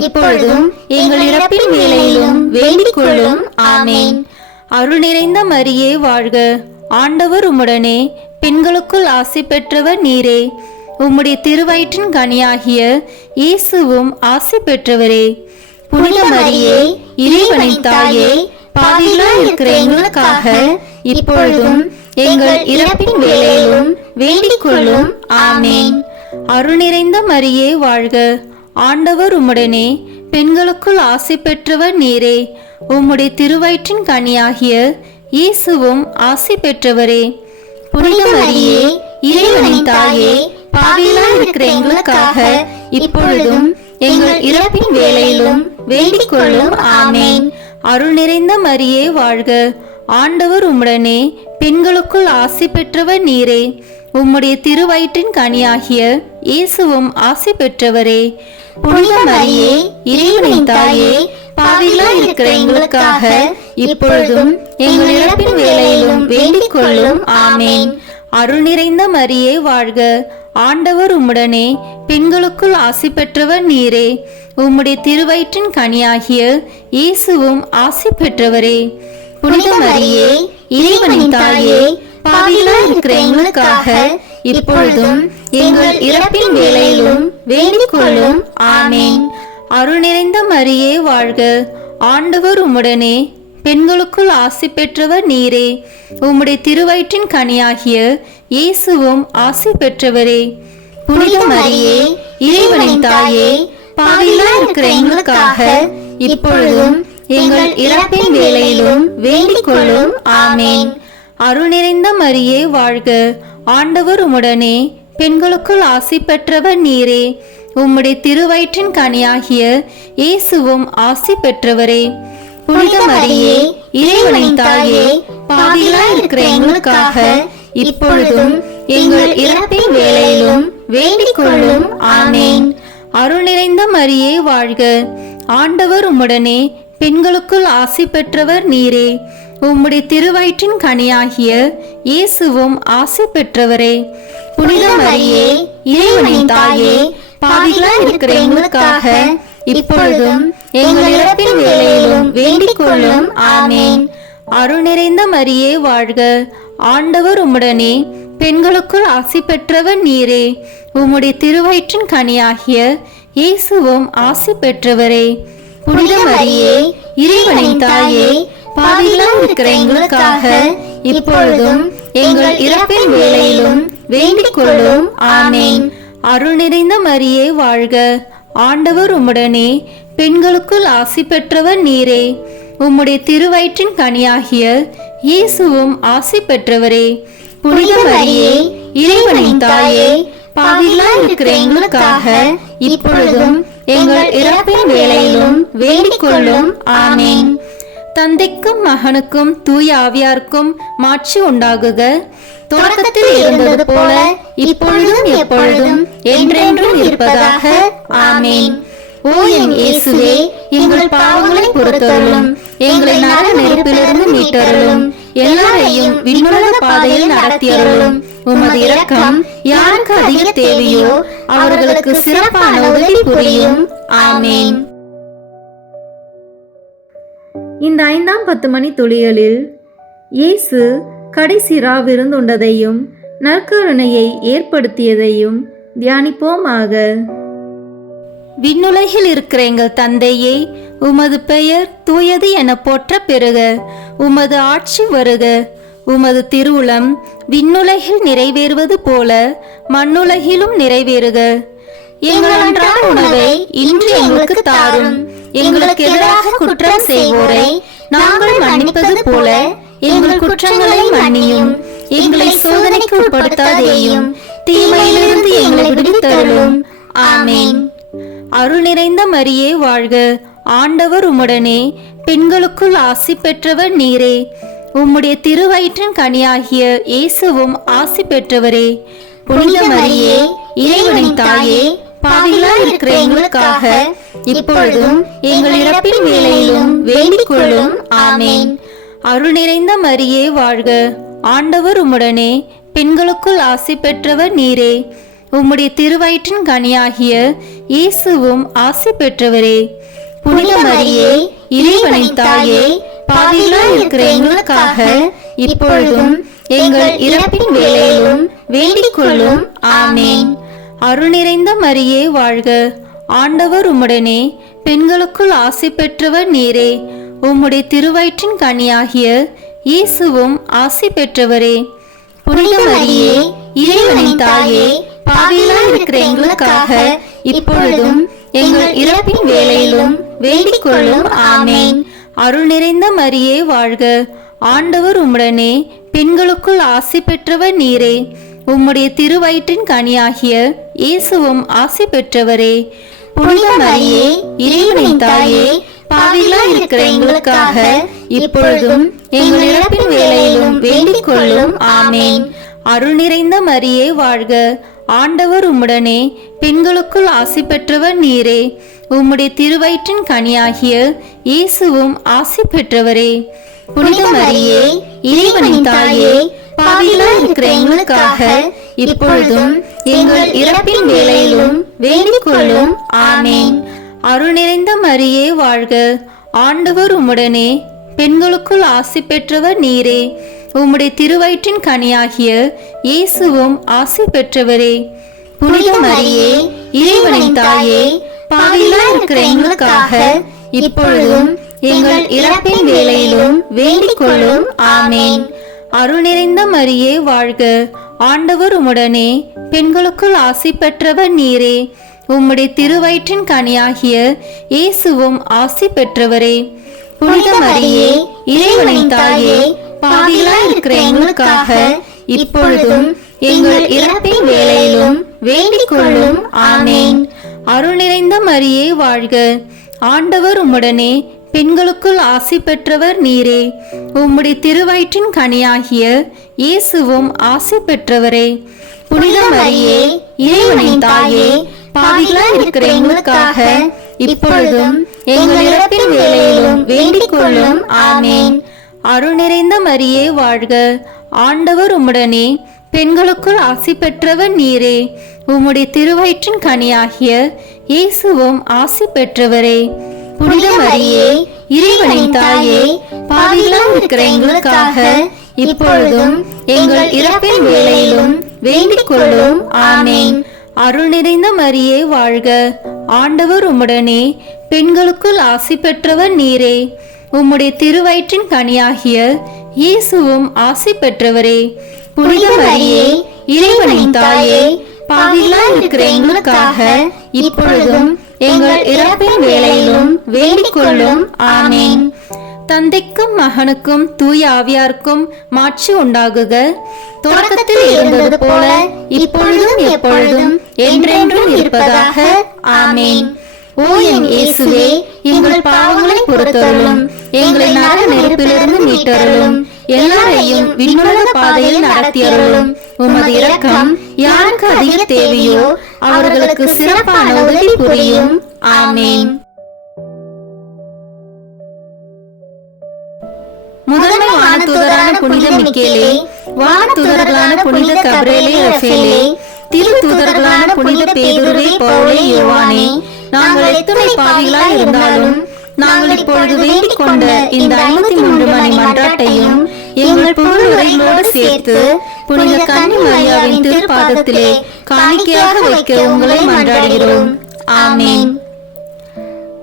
இப்பொழுதும் எங்கள் இறப்பின் வேளையிலும் வேண்டிக் கொள்ளும். ஆமேன். அருள் நிறைந்த மரியே வாழ்க. ஆண்டவர் உம்முடனே, பெண்களுக்குள் ஆசி பெற்றவர் நீரே. உம்முடைய திருவயிற்றின் கனியாகிய இயேசுவும் ஆசி பெற்றவரே. புனித மரியே, இறைவனின் தாயே, பாவிகளாய் இருக்கிற எங்களுக்காக இப்பொழுதும் எங்கள் இறப்பின் வேளையிலும் வேண்டிக் கொள்ளும். ஆமேன். அருள் நிறைந்த மரியே வாழ்க. ஆண்டவர் உம்முடனே, பெண்களுக்குள் ஆசி பெற்றவர் நீரே. உம்முடைய திருவயிற்றின் கனியாகிய இயேசுவும் ஆசி பெற்றவரே. புனித மரியே, இறைவனின் தாயே, பாவிகளாய் இருக்கிற எங்களுக்காக இப்பொழுதும் எங்கள் இறப்பின் வேளையிலும் வேண்டிக் கொள்ளும். ஆமேன். அருள் நிறைந்த மரியே வாழ்க. ஆண்டவர் உம்முடனே, பெண்களுக்குள் ஆசி பெற்றவர் நீரே. உம்முடைய திருவயிற்றின் கனியாகிய இயேசுவும் ஆசி பெற்றவரே. புனித மரியே, இறைவனின் தாயே, பாவிகளாய் இருக்கிற எங்களுக்காக இப்பொழுதும் எங்கள் இறப்பின் வேளையிலும் வேண்டிக் கொள்ளும். ஆமேன். அருள் நிறைந்த மரியே வாழ்க. ஆண்டவர் உம்முடனே, பெண்களுக்குள் ஆசி பெற்றவர் நீரே. உம்முடைய திருவயிற்றின் கனியாகிய இயேசுவும் ஆசி பெற்றவரே. புனித மரியே, இறைவனின் தாயே, பாவிகளாய் இருக்கிற எங்களுக்காக இப்பொழுதும் எங்கள் இறப்பின் வேளையிலும் வேண்டிக் கொள்ளும். ஆமேன். அருள் நிறைந்த மரியே வாழ்க. ஆண்டவர் உம்முடனே, பெண்களுக்குள் ஆசி பெற்றவர் நீரே. உம்முடைய திருவயிற்றின் கனியாகிய இயேசுவும் ஆசி பெற்றவரே. புனித மரியே, இறைவனின் தாயே, பாவிகளாய் இருக்கிற எங்களுக்காக இப்பொழுதும் எங்கள் இறப்பின் வேளையிலும் வேண்டிக் கொள்ளும். ஆமேன். அருள் நிறைந்த மரியே வாழ்க. ஆண்டவர் உம்முடனே, பெண்களுக்குள் ஆசி பெற்றவர் நீரே. உம்முடைய திருவயிற்றின் கனியாகிய இயேசுவும் ஆசி பெற்றவரே. புனித மரியே, இறைவனின் தாயே, பாவிகளாய் இருக்கிற எங்களுக்காக இப்பொழுதும் எங்கள் இறப்பின் வேளையிலும் வேண்டிக் கொள்ளும். ஆமேன். அருள் நிறைந்த மரியே வாழ்க. ஆண்டவர் உம்முடனே, பெண்களுக்குள் ஆசி பெற்றவர் நீரே. உம்முடைய திருவயிற்றின் கனியாகிய இயேசுவும் ஆசி பெற்றவரே. புனித மரியே, இறைவனின் தாயே, பாவிகளாய் இருக்கிற எங்களுக்காக இப்பொழுதும் எங்கள் இறப்பின் வேளையிலும் வேண்டிக் கொள்ளும். ஆமேன். அருள் நிறைந்த மரியே வாழ்க. ஆண்டவர் உம்முடனே, பெண்களுக்குள் ஆசி பெற்றவர் நீரே. உம்முடைய திருவயிற்றின் கனியாகிய இயேசுவும் ஆசி பெற்றவரே. புனித மரியே, இறைவனின் தாயே, பாவிகளாய் இருக்கிற எங்களுக்காக இப்பொழுதும் எங்கள் இறப்பின் வேளையிலும் வேண்டிக் கொள்ளும். ஆமேன். அருள் நிறைந்த மரியே வாழ்க. ஆண்டவர் உம்முடனே, பெண்களுக்குள் ஆசி பெற்றவர் நீரே. உம்முடைய திருவயிற்றின் கனியாகிய இயேசுவும் ஆசி பெற்றவரே. புனித மரியே, இறைவனின் தாயே, பாவிகளாய் இருக்கிற எங்களுக்காக இப்பொழுதும் எங்கள் இறப்பின் வேளையிலும் வேண்டிக் கொள்ளும். ஆமேன். தந்தைக்கும் மகனுக்கும் தூய ஆவியாருக்கும் மாட்சி உண்டாகுக. தொடக்கத்தில் இருந்தது போல இப்பொழுதும் எப்பொழுதும் என்றென்றும் இருப்பதாக. ஆமேன். ஓ என் இயேசுவே, எங்கள் பாவங்களை பொறுத்தருளும், எங்களை நரக நெருப்பிலிருந்து மீட்டருளும், எல்லாரையும் விண்ணுலக பாதையில் நடத்தியருளும். உமது இரக்கம் யாருக்கு அதிக தேவையோ அவர்களுக்கு சிறப்பான உதவி புரியும். ஆமேன். இந்த 5ஆம் 10 மணி துளிகளில் இயேசு கடைசி விருந்துண்டதையும் நற்கருணையை ஏற்படுத்தியதையும் தியானிப்போமாக. விண்ணுலகில் இருக்கிற எங்கள் தந்தையே, உமது பெயர் தூயது என போற்ற பெறுக. உமது ஆட்சி வருக. உமது திருவுளம் விண்ணுலகில் நிறைவேறுவது போல மண்ணுலகிலும் நிறைவேறுக. எங்கள் அன்றாட உணவை இன்று எங்களுக்கு தாரும். எங்களுக்கு எதிராக குற்றம் செய்வோரை நாங்கள் மன்னிப்பது போல எங்கள் குற்றங்களை மன்னியும். எங்களை சோதனைக்கு உட்படுத்தாதேயும், தீமையிலிருந்து எங்களை விடுவித்தருளும். ஆமேன். அருள் நிறைந்த மரியே வாழ்க. ஆண்டவர் உம்முடனே, பெண்களுக்குள் ஆசி பெற்றவர் நீரே. உம்முடைய திருவயிற்றின் கனியாகிய இயேசுவும் ஆசி பெற்றவரே. புனித மரியே, இறைவனின் தாயே, பாவிகளாய் இருக்கிற எங்களுக்காக இப்பொழுதும் எங்கள் இறப்பின் வேளையிலும் வேண்டிக் கொள்ளும். ஆமேன். அருள் நிறைந்த மரியே வாழ்க. ஆண்டவர் உம்முடனே, பெண்களுக்குள் ஆசி பெற்றவர் நீரே. உம்முடைய திருவயிற்றின் கனியாகிய இயேசுவும் ஆசி பெற்றவரே. புனித மரியே, இறைவனின் தாயே, பாவிகளாய் இருக்கிற எங்களுக்காக இப்பொழுதும் எங்கள் இறப்பின் வேளையிலும் வேண்டிக் கொள்ளும். ஆமேன். அருள் நிறைந்த மரியே வாழ்க. ஆண்டவர் உம்முடனே, பெண்களுக்குள் ஆசி பெற்றவர் நீரே. உம்முடைய திருவயிற்றின் கனியாகிய இயேசுவும் ஆசி பெற்றவரே. புனித மரியே, இறைவனின் தாயே, பாவிகளாய் இருக்கிற எங்களுக்காக இப்பொழுதும் எங்கள் இறப்பின் வேளையிலும் வேண்டிக் கொள்ளும். ஆமேன். அருள் நிறைந்த மரியே வாழ்க. ஆண்டவர் உம்முடனே, பெண்களுக்குள் ஆசி பெற்றவர் நீரே. உம்முடைய திருவயிற்றின் கனியாகிய இயேசுவும் ஆசி பெற்றவரே. புனித மரியே, இறைவனின் தாயே, பாவிகளாய் இருக்கிற எங்களுக்காக இப்பொழுதும் எங்கள் இறப்பின் வேளையிலும் வேண்டிக் கொள்ளும். ஆமேன். அருள் நிறைந்த மரியே வாழ்க. ஆண்டவர் உம்முடனே, பெண்களுக்குள் ஆசி பெற்றவர் நீரே. உம்முடைய திருவயிற்றின் கனியாகிய இயேசுவும் ஆசி பெற்றவரே. புனித மரியே, இறைவனின் தாயே, பாவிகளாய் இருக்கிற எங்களுக்காக இப்பொழுதும் எங்கள் இறப்பின் வேளையிலும் வேண்டிக் கொள்ளும். ஆமேன். அருள் நிறைந்த மரியே வாழ்க. ஆண்டவர் உம்முடனே, பெண்களுக்குள் ஆசி பெற்றவர் நீரே. உம்முடைய திருவயிற்றின் கனியாகிய இயேசுவும் ஆசி பெற்றவரே. புனித மரியே, இறைவனின் தாயே, பாவிகளாய் இருக்கிற எங்களுக்காக இப்பொழுதும் எங்கள் இறப்பின் வேளையிலும் வேண்டிக் கொள்ளும். ஆமேன். அருள் நிறைந்த மரியே வாழ்க. ஆண்டவர் உம்முடனே, பெண்களுக்குள் ஆசி பெற்றவர் நீரே. உம்முடைய திருவயிற்றின் கனியாகிய இயேசுவும் ஆசி பெற்றவரே. புனித மரியே, இறைவனின் தாயே, பாவிகளாய் இருக்கிற எங்களுக்காக இப்பொழுதும் எங்கள் இறப்பின் வேளையிலும் வேண்டிக் கொள்ளும். ஆமேன். அருள் நிறைந்த மரியே வாழ்க. ஆண்டவர் உம்முடனே, பெண்களுக்குள் ஆசி பெற்றவர் நீரே. உம்முடைய திருவயிற்றின் கனியாகிய இயேசுவும் ஆசி பெற்றவரே. புனித மரியே, இறைவனின் தாயே, பாவிகளாய் இருக்கிற எங்களுக்காக இப்பொழுதும் எங்கள் இறப்பின் வேளையிலும் வேண்டிக் கொள்ளும். ஆமேன். அருள் நிறைந்த மரியே வாழ்க. ஆண்டவர் உம்முடனே, பெண்களுக்குள் ஆசி பெற்றவர் நீரே. உம்முடைய திருவயிற்றின் கனியாகிய இயேசுவும் ஆசி பெற்றவரே. புனித மரியே, இறைவனின் தாயே, பாவிகளாய் இருக்கிற எங்களுக்காக இப்பொழுதும் எங்கள் இறப்பின் வேளையிலும் வேண்டிக் கொள்ளும். ஆமேன். அருள் நிறைந்த மரியே வாழ்க. ஆண்டவர் உம்முடனே, பெண்களுக்குள் ஆசி பெற்றவர் நீரே. உம்முடைய திருவயிற்றின் கனியாகிய இயேசுவும் ஆசி பெற்றவரே. புனித மரியே, இறைவனின் தாயே, பாவிகளாய் இருக்கிற எங்களுக்காக இப்பொழுதும் எங்கள் இறப்பின் வேளையிலும் வேண்டிக் கொள்ளும். ஆமேன். தந்தைக்கும் மகனுக்கும் தூய ஆவியாருக்கும் மாட்சி உண்டாகுக. தொடக்கத்தில் இருந்தது போல இப்பொழுதும் எப்பொழுதும் என்றென்றும் இருப்பதாக. ஆமேன். ஓ என் இயேசுவே, எங்கள் பாவங்களை பொறுத்தருளும், எங்களை நரக நெருப்பிலிருந்து மீட்டருளும். எல்லாரையும் விண்ணுலக பாதையில் நடத்தியருளும். உமது இரக்கம் யாருக்கு அதிக தேவையோ அவர்களுக்கு சிறப்பான உதவி புரியும். ஆமேன். முதன்மை வானதூதரான புனித மிக்கேலே, வானதூதர்களான புனித கபிரேலே, ரஃபேலே, திரு தூதர்களான புனித பேதுருவே, பவுலே, யோவானே, நாங்கள் எத்தனை பாவிகளாய் இருந்தாலும் நாங்கள் இப்பொழுது வேண்டிக் கொண்ட இந்த 53 மணி மன்றாட்டையும் எங்கள் புகழுரைகளோடு சேர்த்து புனித கன்னி மரியாவின் திருப்பாதத்திலே காணிக்கையாக வைக்க உங்களை மன்றாடுகிறோம். ஆமேன்.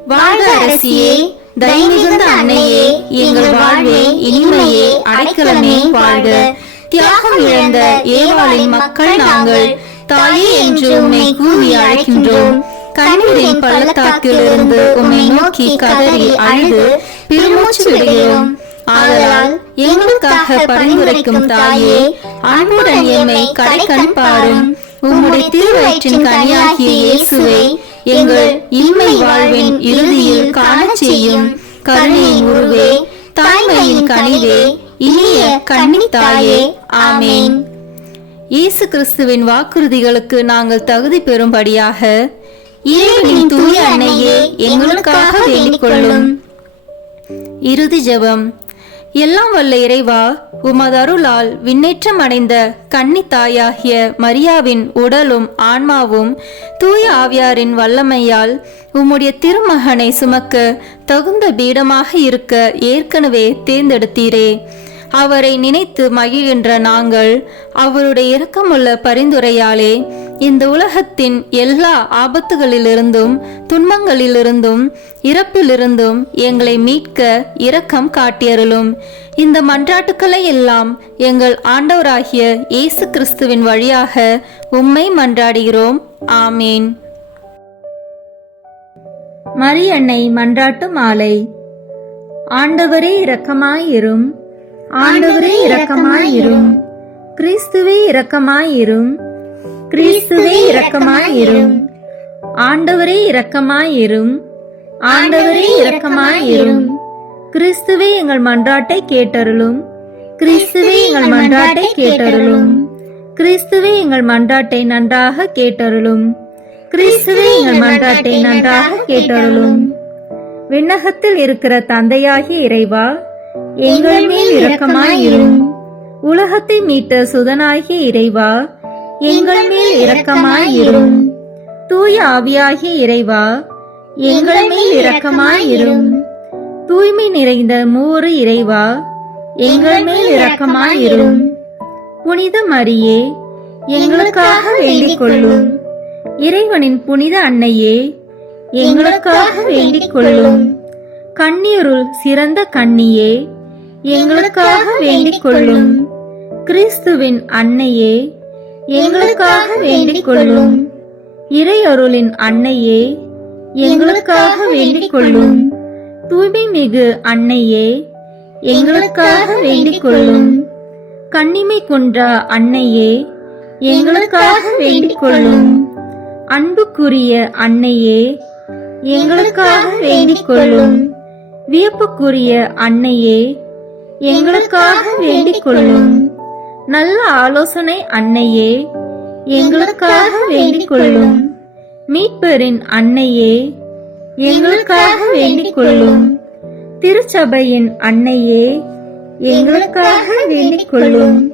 வாழ்க அரசியே, தயமிகுந்த அன்னையே, எங்கள் வாழ்வே, இனிமையே, அடைக்கலமே, வாழ்க. தியாகம் இழந்த ஏவாளின் மக்கள் நாங்கள், தாயே என்று உம்மை கூவி அழைக்கின்றோம். கண்ணீரின் பள்ளத்தாக்கில் இருந்து உம்மை நோக்கி கதறி அழுது பெருமூச்சு விடுகிறோம். ஆதலால் எங்களுக்காக பரிந்துரைக்கும் தாயே, அன்புடன் எம்மை கடைக்கண் பாரும். உம்முடைய திருவயிற்றின் கனியாகிய இயேசுவை எங்கள் இம்மை வாழ்வின் இறுதியில் காணச் செய்யும். கருணையின் உருவே, தாய்மையின் கனிவே, இனிய கன்னி தாயே. ஆமேன். இயேசு கிறிஸ்துவின் வாக்குறுதிகளுக்கு நாங்கள் தகுதி பெறும்படியாக இறைவனின் தூய அன்னையே, எங்களுக்காக வேண்டிக் கொள்ளும். இறுதி ஜெபம். எல்லாம் வல்ல இறைவா, உமது அருளால் விண்ணேற்றம் அடைந்த கன்னி தாயாகிய மரியாவின் உடலும் ஆன்மாவும் தூய ஆவியாரின் வல்லமையால் உம்முடைய திருமகனை சுமக்க தகுந்த பீடமாக இருக்க ஏற்கனவே தேர்ந்தெடுத்தீரே. அவரை நினைத்து மகிழ்கின்ற நாங்கள் அவருடைய இரக்கமுள்ள பரிந்துரையாலே இந்த உலகத்தின் எல்லா ஆபத்துகளிலிருந்தும் துன்பங்களிலிருந்தும் இறப்பிலிருந்தும் எங்களை மீட்க இரக்கம் காட்டியருளும். இந்த மன்றாட்டுக்களை எல்லாம் எங்கள் ஆண்டவராகிய இயேசு கிறிஸ்துவின் வழியாக உம்மை மன்றாடுகிறோம். ஆமேன். மரியன்னை மன்றாட்டு மாலை. ஆண்டவரே இரக்கமாயிரும். ஆண்டவரே இரக்கமாயிரும். கிறிஸ்துவே இரக்கமாயிரும். கிறிஸ்துவே இரக்கமாயிரும். ஆண்டவரே இரக்கமாயிரும். ஆண்டவரே இரக்கமாயிரும். கிறிஸ்துவே எங்கள் மன்றாட்டை கேட்டருளும். கிறிஸ்துவே எங்கள் மன்றாட்டை கேட்டருளும். கிறிஸ்துவே எங்கள் மன்றாட்டை நன்றாக கேட்டருளும். கிறிஸ்துவே எங்கள் மன்றாட்டை நன்றாக கேட்டருளும். விண்ணகத்தில் இருக்கிற தந்தையாகிய இறைவா, எங்கள் மேல் இரக்கமாயிரும். உலகத்தை மீட்ட சுதனாகிய இறைவா, எங்கள் மேல் இரக்கமாயிரும். தூய ஆவியாகிய இறைவா, எங்கள் மேல் இரக்கமாயிரும். தூய்மை நிறைந்த மூவரு இறைவா, எங்கள் மேல் இரக்கமாயிரும். புனித மரியே, எங்களுக்காக வேண்டிக் கொள்ளும். இறைவனின் புனித அன்னையே, எங்களுக்காக வேண்டிக் கொள்ளும். கன்னியருள் சிறந்த கன்னியே, எங்களுக்காக வேண்டிக் கொள்ளும். கிறிஸ்துவின் அன்னையே, எங்களுக்காக வேண்டிக் கொள்ளும். இறையருளின் அன்னையே, எங்களுக்காக வேண்டிக் கொள்ளும். தூய்மை மிகு அன்னையே, எங்களுக்காக வேண்டிக் கொள்ளும். கன்னிமை குன்றா அன்னையே, எங்களுக்காக வேண்டிக் கொள்ளும். அன்புக்குரிய அன்னையே, எங்களுக்காக வேண்டிக் கொள்ளும். வியப்புக்குரிய அன்னையே, எங்களுக்காக வேண்டிக் கொள்ளும். நல்ல ஆலோசனை அன்னையே, எங்களுக்காக வேண்டிக் கொள்ளும். மீட்பரின் அன்னையே, எங்களுக்காக வேண்டிக் கொள்ளும். திருச்சபையின் அன்னையே, எங்களுக்காக வேண்டிக் கொள்ளும்.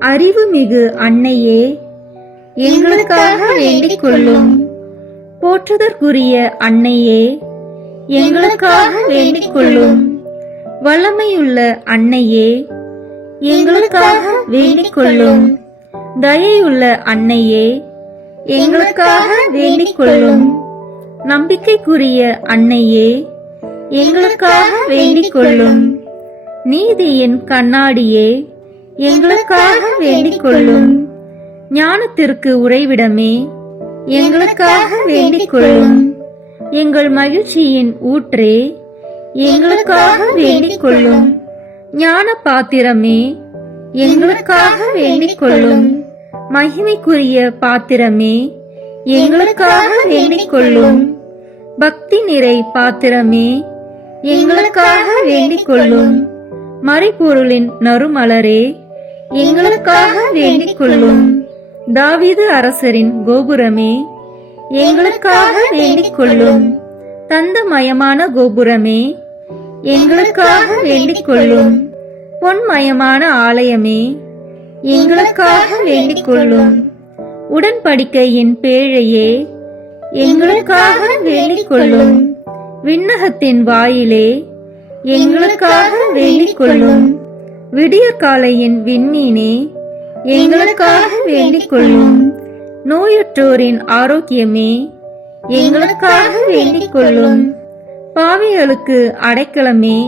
அறிவுமிகு அன்னையே, எங்களுக்காக வேண்டிக் கொள்ளும். போற்றுதற்குரிய அன்னையே, எங்களுக்காக வேண்டிக் கொள்ளும். வல்லமையுள்ள அன்னையே, எங்களுக்காக வேண்டிக் கொள்ளும். தயையுள்ள அன்னையே, எங்களுக்காக வேண்டிக் கொள்ளும். நம்பிக்கைக்குரிய அன்னையே, எங்களுக்காக வேண்டிக் கொள்ளும். நீதியின் கண்ணாடியே, எங்களுக்காக வேண்டிக் கொள்ளும். ஞானத்திற்கு உறைவிடமே, எங்களுக்காக வேண்டிக் கொள்ளும். எங்கள் மகிழ்ச்சியின் ஊற்றே, எங்களுக்காக வேண்டிக் கொள்ளும். ஞான பாத்திரமே, எங்களுக்காக வேண்டிக் கொள்ளும். மகிமைக்குரிய பாத்திரமே, எங்களுக்காக வேண்டிக் கொள்ளும். பக்தி நிறை பாத்திரமே, எங்களுக்காக வேண்டிக் கொள்ளும். மறைபொருளின் நறுமலரே, எங்களுக்காக வேண்டிக் கொள்ளும். தாவீது அரசரின் கோபுரமே, எங்களுக்காக வேண்டிக் கொள்ளும். தந்தமயமான கோபுரமே, எங்களுக்காக வேண்டிக் கொள்ளும். பொன்மயமான ஆலயமே, எங்களுக்காக வேண்டிக் கொள்ளும். உடன்படிக்கையின் பேழையே, எங்களுக்காக வேண்டிக் கொள்ளும். விண்ணகத்தின் வாயிலே, எங்களுக்காக வேண்டிக் கொள்ளும். விடியற்காலையின் விண்மீனே, எங்களுக்காக வேண்டிக் கொள்ளும். நோயுற்றோரின் ஆரோக்கியமே, எங்களுக்காக வேண்டிக் கொள்ளும். பாவிகளுக்கு அடைக்கலமே,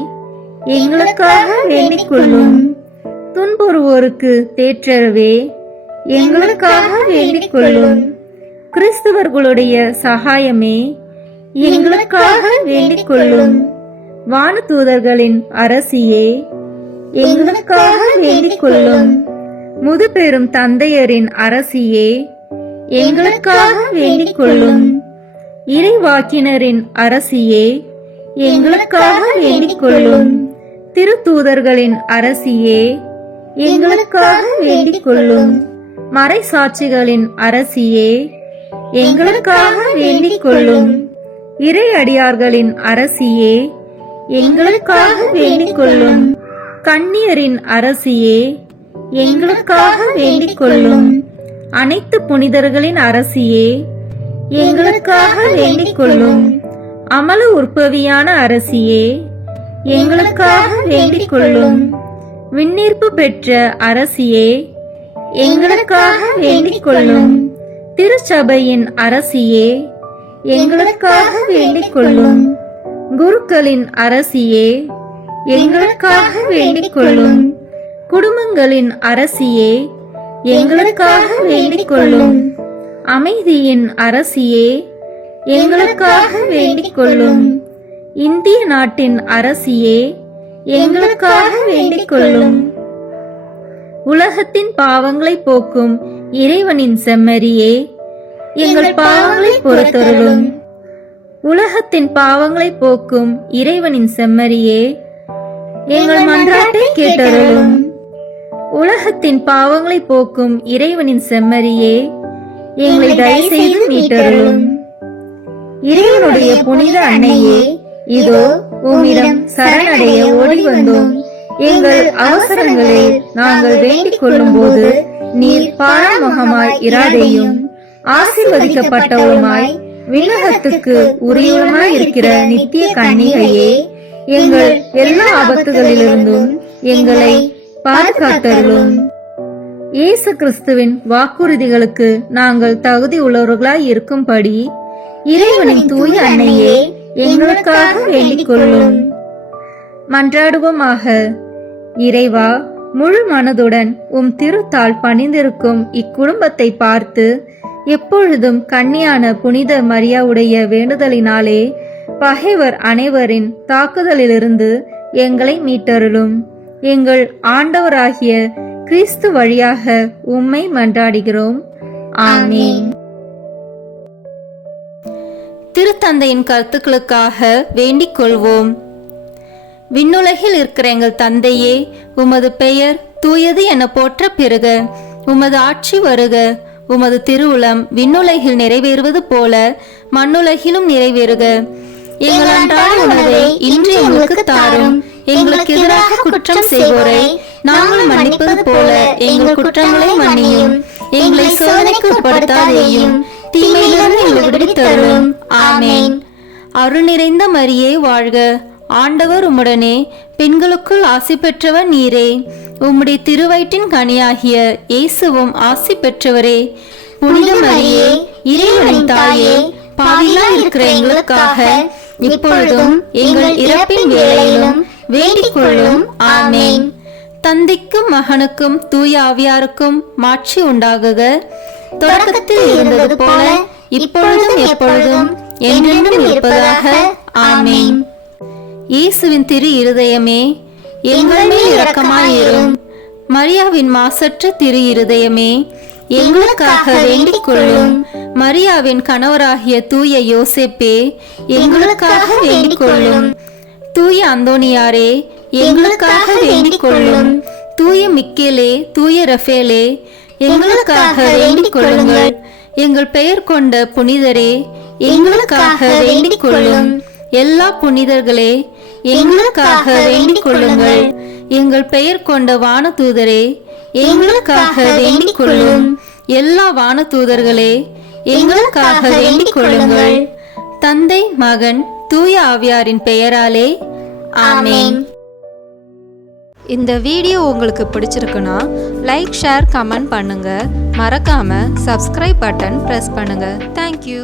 எங்களுக்காக வேண்டிக் கொள்ளும். துன்புறுவோருக்கு தேற்றரவே, எங்களுக்காக வேண்டிக் கொள்ளும். கிறிஸ்தவர்களுடைய சகாயமே, எங்களுக்காக வேண்டிக் கொள்ளும். வானதூதர்களின் அரசியே, எங்களுக்காக வேண்டிக் கொள்ளும். முதுபெரும் தந்தையரின் அரசியே, எங்களுக்காக வேண்டிக் கொள்ளும். இறைவாக்கினரின் அரசியே, எங்களுக்காக வேண்டிக் கொள்ளும். திருத்தூதர்களின் அரசியே, எங்களுக்காக வேண்டிக் கொள்ளும். மறைசாட்சிகளின் அரசியே, எங்களுக்காக வேண்டிக் கொள்ளும். இறையடியார்களின் அரசியே, எங்களுக்காக வேண்டிக் கொள்ளும். கன்னியரின் அரசியே, எங்களுக்காக வேண்டிக் கொள்ளும். அனைத்து புனிதர்களின் அரசியே, எங்களுக்காக வேண்டிக் கொள்ளும். அமல உற்பவியான அரசியே, எங்களுக்காக வேண்டிக் கொள்ளும். விண்ணீர்ப்பு பெற்ற அரசியே, எங்களுக்காக வேண்டிக் கொள்ளும். திருச்சபையின் அரசியே, எங்களுக்காக வேண்டிக் கொள்ளும். குருக்களின் அரசியே, எங்களுக்காக வேண்டிக் கொள்ளும். குடும்பங்களின் அரசியே, எங்களுக்காக வேண்டிக் கொள்ளும். அமைதியின் அரசியே, எங்களுக்காக வேண்டிக் கொள்ளும். இந்திய நாட்டின் அரசியே, எங்களுக்காக வேண்டிக் கொள்ளும். உலகத்தின் பாவங்களை போக்கும் இறைவனின் செம்மறியே, எங்கள் பாவங்களை பொறுத்தருளும். உலகத்தின் பாவங்களை போக்கும் இறைவனின் செம்மறியே, எங்கள் மன்றாட்டை கேட்டருளும். உலகத்தின் பாவங்களை போக்கும் இறைவனின் செம்மறியே, எங்களை தயவு செய்து மீட்டருளும். இறைவனுடைய புனித அன்னையே, இதோ உம்மிடம் சரணடைய ஓடி வந்தோம். எங்கள் அவசரங்களை நாங்கள் வேண்டிக் கொள்ளும் போது நீர் பாராமுகமாய் இராதேயும். ஆசீர்வதிக்கப்பட்டவருமாய் விண்ணகத்துக்கு உரியவருமாய் இருக்கிற நித்திய கன்னிகையே, எங்கள் எல்லா ஆபத்துகளிலிருந்தும் எங்களை பாதுகாத்தருளும். இயேசு கிறிஸ்துவின் வாக்குறுதிகளுக்கு நாங்கள் தகுதி உள்ளவர்களாய் இருக்கும்படி இறைவனின் தூய அன்னையே, எங்களுக்காக வேண்டிக் கொள்ளும். மன்றாடுவோமாக. இறைவா, முழு மனதுடன் உம் திருத்தால் பணிந்திருக்கும் இக்குடும்பத்தை பார்த்து எப்பொழுதும் கன்னியான புனித மரியாவுடைய வேண்டுதலினாலே பகைவர் அனைவரின் தாக்குதலிலிருந்து எங்களை மீட்டருளும். எங்கள் ஆண்டவராகிய கிறிஸ்து வழியாக உம்மை மன்றாடுகிறோம். ஆமென். திருத்தந்தையின் கருத்துக்களுக்காக வேண்டிக் கொள்வோம். விண்ணுலகில் இருக்கிற எங்கள் தந்தையே, உமது பெயர் தூயது என போற்ற பெறுக. உமது ஆட்சி வருக. உமது திருவுளம் விண்ணுலகில் நிறைவேறுவது போல மண்ணுலகிலும் நிறைவேறுக. எங்கள் அன்றாட உணவை இன்று எங்களுக்கு தாரும். எங்களுக்கு எதிராக குற்றம் செய்வோரை நாங்கள் மன்னிப்பது போல எங்கள் குற்றங்களை மன்னியும். எங்களை சோதனைக்கு உட்படுத்தாதேயும், தீமையிலிருந்து எங்களை விடுவித்தருளும். ஆமென். அருள் நிறைந்த மரியே வாழ்க. ஆண்டவர் உம்முடனே, பெண்களுக்குள் ஆசி பெற்றவர் நீரே. உம்முடைய திருவயிற்றின் கனியாகிய இயேசுவும் ஆசி பெற்றவரே. புனித மரியே, இறைவனின் தாயே, பாவிகளாய் இருக்கிற எங்களுக்காக இப்பொழுதும் எங்கள் இறப்பின் வேளையிலும் வேண்டிக் கொள்ளும். ஆமென். தந்தைக்கும் மகனுக்கும் தூய ஆவியாருக்கும் மாட்சி உண்டாகுக. தொடக்கத்தில் இருந்தது போல இப்பொழுதும் எப்பொழுதும் என்றென்றும் இருப்பதாக. ஆமென். இயேசுவின் திரு இருதயமே, எங்கள் மேல் இரக்கமாயிரும். மரியாவின் மாசற்ற திரு இருதயமே, எங்களுக்காக வேண்டிக் கொள்ளும். மரியாவின் கணவராகிய தூய யோசேப்பே, எங்களுக்காக வேண்டிக் கொள்ளும். தூய அந்தோனியாரே எங்களுக்காக வேண்டிக் கொள்ளும். தூய மிக்கேலே, தூய ரஃபேலே எங்களுக்காக வேண்டிக் கொள்ளுங்கள். எங்கள் பெயர் கொண்ட புனிதரே எங்களுக்காக வேண்டிக் கொள்ளும். எல்லா புனிதர்களே எங்களுக்காக வேண்டிக் கொள்ளுங்கள். எங்கள் பெயர் கொண்ட வானதூதரே எங்களுக்காக வேண்டிக் கொள்ளும். எல்லா வானதூதர்களே எங்களுக்காக வேண்டிக் கொள்ளுங்கள். தந்தை, மகன், தூய ஆவியாரின் பெயராலே ஆமென். இந்த வீடியோ உங்களுக்கு பிடிச்சிருக்குன்னா லைக், ஷேர், கமெண்ட் பண்ணுங்க. மறக்காம சப்ஸ்கிரைப் பட்டன் பிரஸ் பண்ணுங்க. தேங்க்யூ.